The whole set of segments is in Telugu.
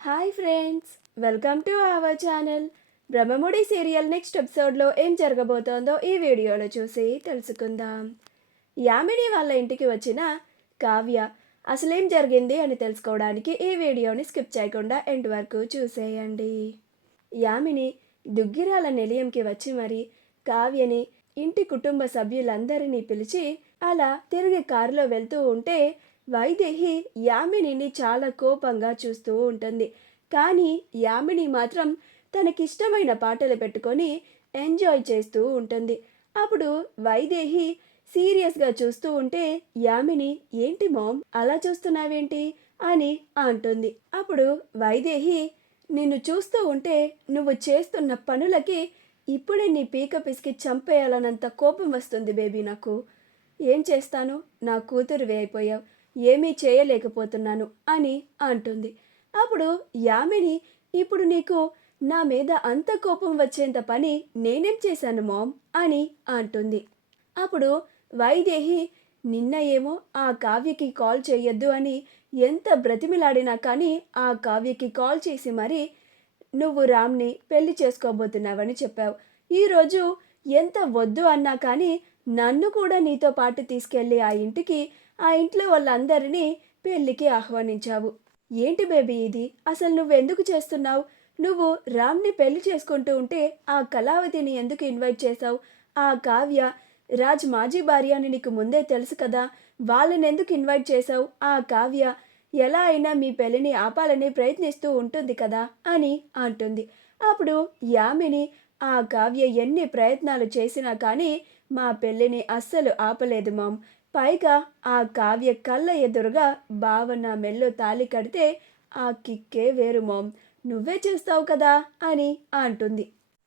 Hi friends, welcome to our channel. Brahmamudi serial next ఎపిసోడ్లో ఏం జరగబోతోందో ఈ వీడియోలో చూసి తెలుసుకుందాం. యామిని వాళ్ళ ఇంటికి వచ్చిన కావ్య అసలేం జరిగింది అని తెలుసుకోవడానికి ఈ వీడియోని స్కిప్ చేయకుండా ఎండ్ వరకు చూసేయండి. యామిని దుగ్గిరాల నిలయంకి వచ్చి మరి కావ్యని ఇంటి కుటుంబ సభ్యులందరినీ పిలిచి అలా తిరిగి కారులో వెళ్తూ ఉంటే వైదేహి యామినిని చాలా కోపంగా చూస్తూ ఉంటుంది. కానీ యామిని మాత్రం తనకిష్టమైన పాటలు పెట్టుకొని ఎంజాయ్ చేస్తూ ఉంటుంది. అప్పుడు వైదేహి సీరియస్గా చూస్తూ ఉంటే యామిని, ఏంటి మామ్ అలా చూస్తున్నావేంటి అని అంటుంది. అప్పుడు వైదేహి, నిన్ను చూస్తూ ఉంటే నువ్వు చేస్తున్న పనులకి ఇప్పుడే నీ పీక పిసికి చంపేయాలన్నంత కోపం వస్తుంది బేబీ. నాకు ఏం చేస్తాను, నా కూతురువే అయిపోయావు, ఏమీ చేయలేకపోతున్నాను అని అంటుంది. అప్పుడు యామిని, ఇప్పుడు నీకు నా మీద అంత కోపం వచ్చేంత పని నేనేం చేశాను మామ్ అని అంటుంది. అప్పుడు వైదేహి, నిన్న ఏమో ఆ కావ్యకి కాల్ చేయొద్దు అని ఎంత బ్రతిమిలాడినా కానీ ఆ కావ్యకి కాల్ చేసి మరి నువ్వు రామ్ని పెళ్లి చేసుకోబోతున్నావని చెప్పావు. ఈరోజు ఎంత వద్దు అన్నా కానీ నన్ను కూడా నీతో పాటు తీసుకెళ్ళి ఆ ఇంట్లో వాళ్ళందరినీ పెళ్ళికి ఆహ్వానించావు. ఏంటి బేబీ ఇది, అసలు నువ్వెందుకు చేస్తున్నావు? నువ్వు రామ్ని పెళ్లి చేసుకుంటూ ఉంటే ఆ కళావతిని ఎందుకు ఇన్వైట్ చేశావు? ఆ కావ్య రాజ్ మాజీ భార్య అని నీకు ముందే తెలుసు కదా, వాళ్ళని ఎందుకు ఇన్వైట్ చేశావు? ఆ కావ్య ఎలా అయినా మీ పెళ్ళిని ఆపాలని ప్రయత్నిస్తూ ఉంటుంది కదా అని అంటుంది. అప్పుడు యామిని, ఆ కావ్య ఎన్ని ప్రయత్నాలు చేసినా కానీ మా పెళ్ళిని అస్సలు ఆపలేదు మామ్. పైగా ఆ కావ్య కళ్ళ ఎదురుగా బావ నా మెల్లో తాళి కడితే ఆ కిక్కే వేరు మామ్, నువ్వే చేస్తావు కదా అని అంటుంది.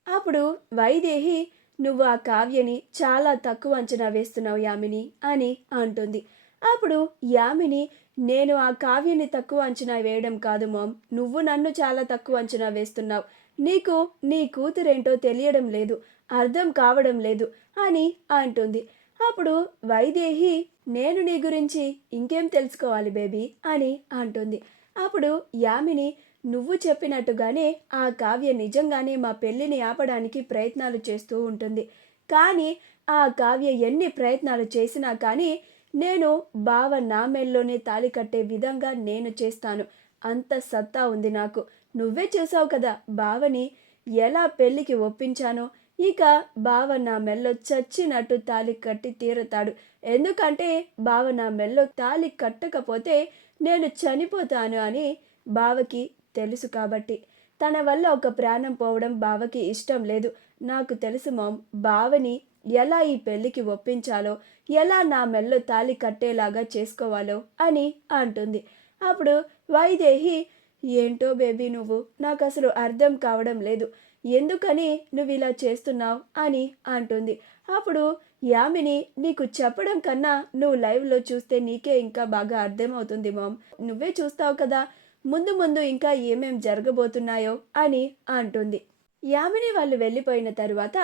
అప్పుడు వైదేహి, నువ్వు ఆ కావ్యని చాలా తక్కువ అంచనా వేస్తున్నావు యామిని అని అంటుంది. అప్పుడు యామిని, నేను ఆ కావ్యని తక్కువ అంచనా వేయడం కాదు మామ్, నువ్వు నన్ను చాలా తక్కువ అంచనా వేస్తున్నావు. నీకు నీ కూతురేంటో తెలియడం లేదు, అర్థం కావడం లేదు అని అంటుంది. అప్పుడు వైదేహి, నేను నీ గురించి ఇంకేం తెలుసుకోవాలి బేబీ అని అంటుంది. అప్పుడు యామిని, నువ్వు చెప్పినట్టుగానే ఆ కావ్య నిజంగానే మా పెళ్ళిని ఆపడానికి ప్రయత్నాలు చేస్తూ ఉంటుంది. కానీ ఆ కావ్య ఎన్ని ప్రయత్నాలు చేసినా కానీ నేను బావ నా మెల్లోనే తాళి కట్టే విధంగా నేను చేస్తాను. అంత సత్తా ఉంది నాకు. నువ్వే చూసావు కదా బావని ఎలా పెళ్ళికి ఒప్పించానో. ఇక బావ నా మెల్లో చచ్చినట్టు తాళి కట్టి తీరుతాడు. ఎందుకంటే బావ నా మెల్లో తాళి కట్టకపోతే నేను చనిపోతాను అని బావకి తెలుసు కాబట్టి. తన వల్ల ఒక ప్రాణం పోవడం బావకి ఇష్టం లేదు. నాకు తెలుసు మామ్, బావని ఎలా ఈ పెళ్ళికి ఒప్పించాలో, ఎలా నా మెల్లో తాళి కట్టేలాగా చేసుకోవాలో అని అంటుంది. అప్పుడు వైదేహి, ఏంటో బేబీ నువ్వు, నాకు అసలు అర్థం కావడం లేదు, ఎందుకని నువ్వు ఇలా చేస్తున్నావు అని అంటుంది. అప్పుడు యామిని, నీకు చెప్పడం కన్నా నువ్వు లైవ్లో చూస్తే నీకే ఇంకా బాగా అర్థమవుతుంది మామ్, నువ్వే చూస్తావు కదా ముందు ముందు ఇంకా ఏమేం జరగబోతున్నాయో అని అంటుంది. యామిని వాళ్ళు వెళ్ళిపోయిన తరువాత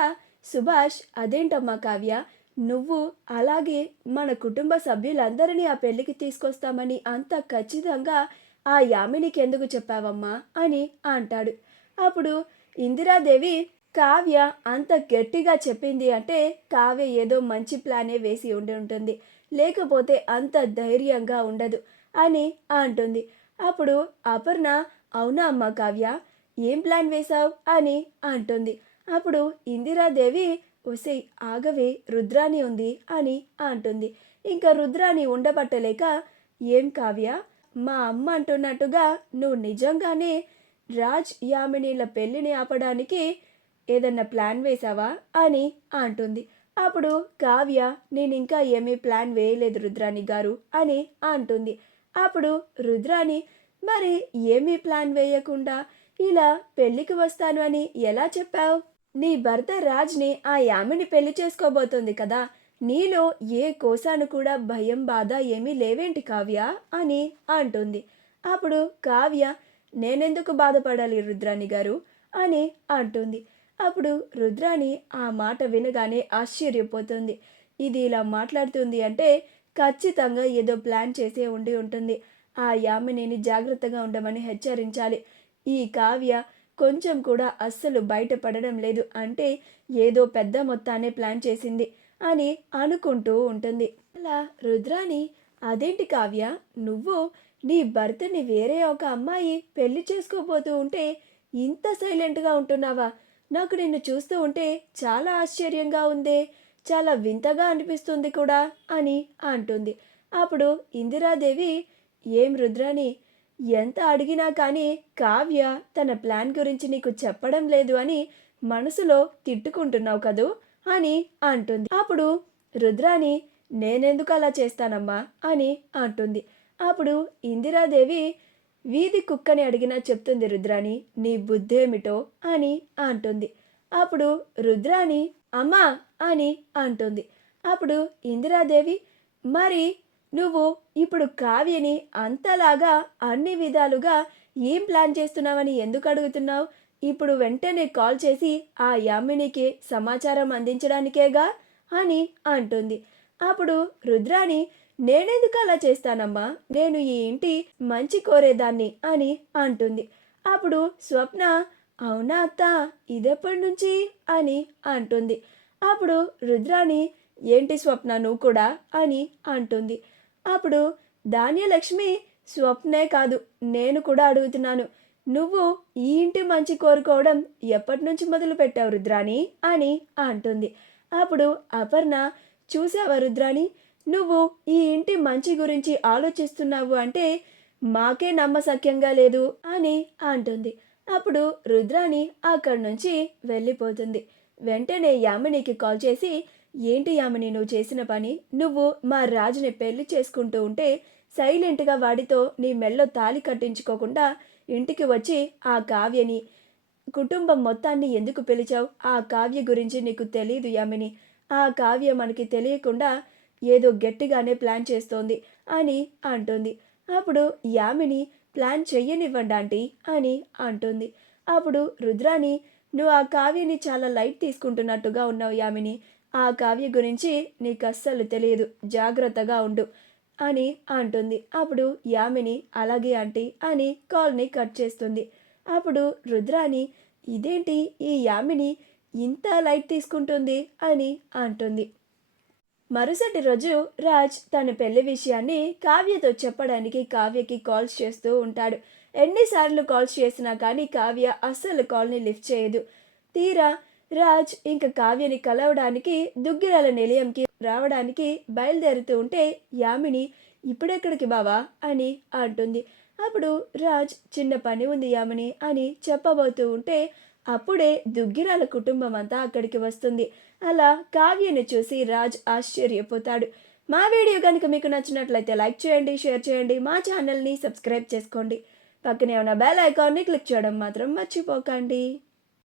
సుభాష్, అదేంటమ్మా కావ్య, నువ్వు అలాగే మన కుటుంబ సభ్యులందరినీ ఆ పెళ్ళికి తీసుకొస్తామని అంత ఖచ్చితంగా ఆ యామినికి ఎందుకు చెప్పావమ్మా అని అంటాడు. అప్పుడు ఇందిరాదేవి, కావ్య అంత గట్టిగా చెప్పింది అంటే కావ్య ఏదో మంచి ప్లానే వేసి ఉండి ఉంటుంది, లేకపోతే అంత ధైర్యంగా ఉండదు అని అంటుంది. అప్పుడు అపర్ణ, అవునా అమ్మ కావ్య, ఏం ప్లాన్ వేశావు అని అంటుంది. అప్పుడు ఇందిరాదేవి, ఒసే ఆగవే, రుద్రాణి ఉంది అని అంటుంది. ఇంకా రుద్రాణి ఉండబట్టలేక, ఏం కావ్య, మా అమ్మ అంటున్నట్టుగా నువ్వు నిజంగానే రాజ్ యామినీల పెళ్ళిని ఆపడానికి ఏదన్నా ప్లాన్ వేశావా అని అంటుంది. అప్పుడు కావ్య, నేను ఇంకా ఏమీ ప్లాన్ వేయలేదు రుద్రాణి గారు అని అంటుంది. అప్పుడు రుద్రాణి, మరి ఏమీ ప్లాన్ వేయకుండా ఇలా పెళ్ళికి వస్తాను అని ఎలా చెప్పావు? నీ భర్త రాజ్ని ఆ యామిని పెళ్లి చేసుకోబోతోంది కదా, నీలో ఏ కోసాను కూడా భయం బాధ ఏమీ లేవేంటి కావ్య అని అంటుంది. అప్పుడు కావ్య, నేనెందుకు బాధపడాలి రుద్రాణి గారు అని అంటుంది. అప్పుడు రుద్రాణి ఆ మాట వినగానే ఆశ్చర్యపోతుంది. ఇది ఇలా మాట్లాడుతుంది అంటే ఖచ్చితంగా ఏదో ప్లాన్ చేసే ఉండి ఉంటుంది. ఆ యామినిని జాగ్రత్తగా ఉండమని హెచ్చరించాలి. ఈ కావ్య కొంచెం కూడా అస్సలు బయటపడడం లేదు, అంటే ఏదో పెద్ద మొత్తాన్ని ప్లాన్ చేసింది అని అనుకుంటూ ఉంటుంది. అలా రుద్రాని, అదేంటి కావ్య, నువ్వు నీ భర్తని వేరే ఒక అమ్మాయి పెళ్లి చేసుకోబోతూ ఉంటే ఇంత సైలెంట్గా ఉంటున్నావా? నాకు నిన్ను చూస్తూ ఉంటే చాలా ఆశ్చర్యంగా ఉందే, చాలా వింతగా అనిపిస్తుంది కూడా అని అంటుంది. అప్పుడు ఇందిరాదేవి, ఏం రుద్రాని, ఎంత అడిగినా కానీ కావ్య తన ప్లాన్ గురించి నీకు చెప్పడం లేదు అని మనసులో తిట్టుకుంటున్నావు కదూ అని అంటుంది. అప్పుడు రుద్రాని, నేనెందుకు అలా చేస్తానమ్మా అని అంటుంది. అప్పుడు ఇందిరాదేవి, వీధి కుక్కని అడిగినా చెప్తుంది రుద్రాని నీ బుద్ధేమిటో అని అంటుంది. అప్పుడు రుద్రాని, అమ్మా అని అంటుంది. అప్పుడు ఇందిరాదేవి, మరి నువ్వు ఇప్పుడు కావ్యని అంతలాగా అన్ని విధాలుగా ఏం ప్లాన్ చేస్తున్నావని ఎందుకు అడుగుతున్నావు? ఇప్పుడు వెంటనే కాల్ చేసి ఆ యామినికి సమాచారం అందించడానికేగా అని అంటుంది. అప్పుడు రుద్రాని, నేనెందుకు అలా చేస్తానమ్మా, నేను ఈ ఇంటి మంచి కోరేదాన్ని అని అంటుంది. అప్పుడు స్వప్న, అవునా అత్త, ఇదెప్పటి నుంచి అని అంటుంది. అప్పుడు రుద్రాని, ఏంటి స్వప్న నువ్వు కూడా అని అంటుంది. అప్పుడు ధాన్యలక్ష్మి, స్వప్నే కాదు నేను కూడా అడుగుతున్నాను, నువ్వు ఈ ఇంటి మంచి కోరుకోవడం ఎప్పటి నుంచి మొదలు పెట్టావు రుద్రాని అని అంటుంది. అప్పుడు అపర్ణ, చూసావా రుద్రాని, నువ్వు ఈ ఇంటి మంచి గురించి ఆలోచిస్తున్నావు అంటే మాకే నమ్మశక్యంగా లేదు అని అంటుంది. అప్పుడు రుద్రాని అక్కడి నుంచి వెళ్ళిపోతుంది. వెంటనే యామినికి కాల్ చేసి, ఏంటి యామిని నువ్వు చేసిన పని, నువ్వు మా రాజుని పెళ్లి చేసుకుంటూ ఉంటే సైలెంట్గా వాడితో నీ మెళ్ళో తాళి కట్టించుకోకుండా ఇంటికి వచ్చి ఆ కావ్యని, కుటుంబం మొత్తాన్ని ఎందుకు పిలిచావు? ఆ కావ్య గురించి నీకు తెలీదు యామిని, ఆ కావ్య మనకి తెలియకుండా ఏదో గట్టిగానే ప్లాన్ చేస్తోంది అని అంటుంది. అప్పుడు యామిని, ప్లాన్ చెయ్యనివ్వండి ఆంటీ అని అంటుంది. అప్పుడు రుద్రాని, నువ్వు ఆ కావ్యని చాలా లైట్ తీసుకుంటున్నట్టుగా ఉన్నావు యామిని, ఆ కావ్య గురించి నీకు అస్సలు తెలియదు, జాగ్రత్తగా ఉండు అని అంటుంది. అప్పుడు యామిని, అలాగే ఆంటీ అని కాల్ని కట్ చేస్తుంది. అప్పుడు రుద్రాని, ఇదేంటి ఈ యామిని ఇంత లైట్ తీసుకుంటుంది అని అంటుంది. మరుసటి రోజు రాజ్ తన పెళ్లి విషయాన్ని కావ్యతో చెప్పడానికి కావ్యకి కాల్స్ చేస్తూ ఉంటాడు. ఎన్నిసార్లు కాల్స్ చేసినా కానీ కావ్య అస్సలు కాల్ని లిఫ్ట్ చేయదు. తీరా రాజ్ ఇంక కావ్యని కలవడానికి దుగ్గిరాల నిలయంకి రావడానికి బయలుదేరుతూ ఉంటే యామిని, ఇప్పుడెక్కడికి బావా అని అంటుంది. అప్పుడు రాజ్, చిన్న పని ఉంది యామిని అని చెప్పబోతూ ఉంటే అప్పుడే దుగ్గిరాల కుటుంబం అంతా అక్కడికి వస్తుంది. అలా కావ్యని చూసి రాజ్ ఆశ్చర్యపోతాడు. మా వీడియో కనుక మీకు నచ్చినట్లయితే లైక్ చేయండి, షేర్ చేయండి, మా ఛానల్ని సబ్స్క్రైబ్ చేసుకోండి. పక్కనే ఉన్న బెల్ ఐకాన్ని క్లిక్ చేయడం మాత్రం మర్చిపోకండి.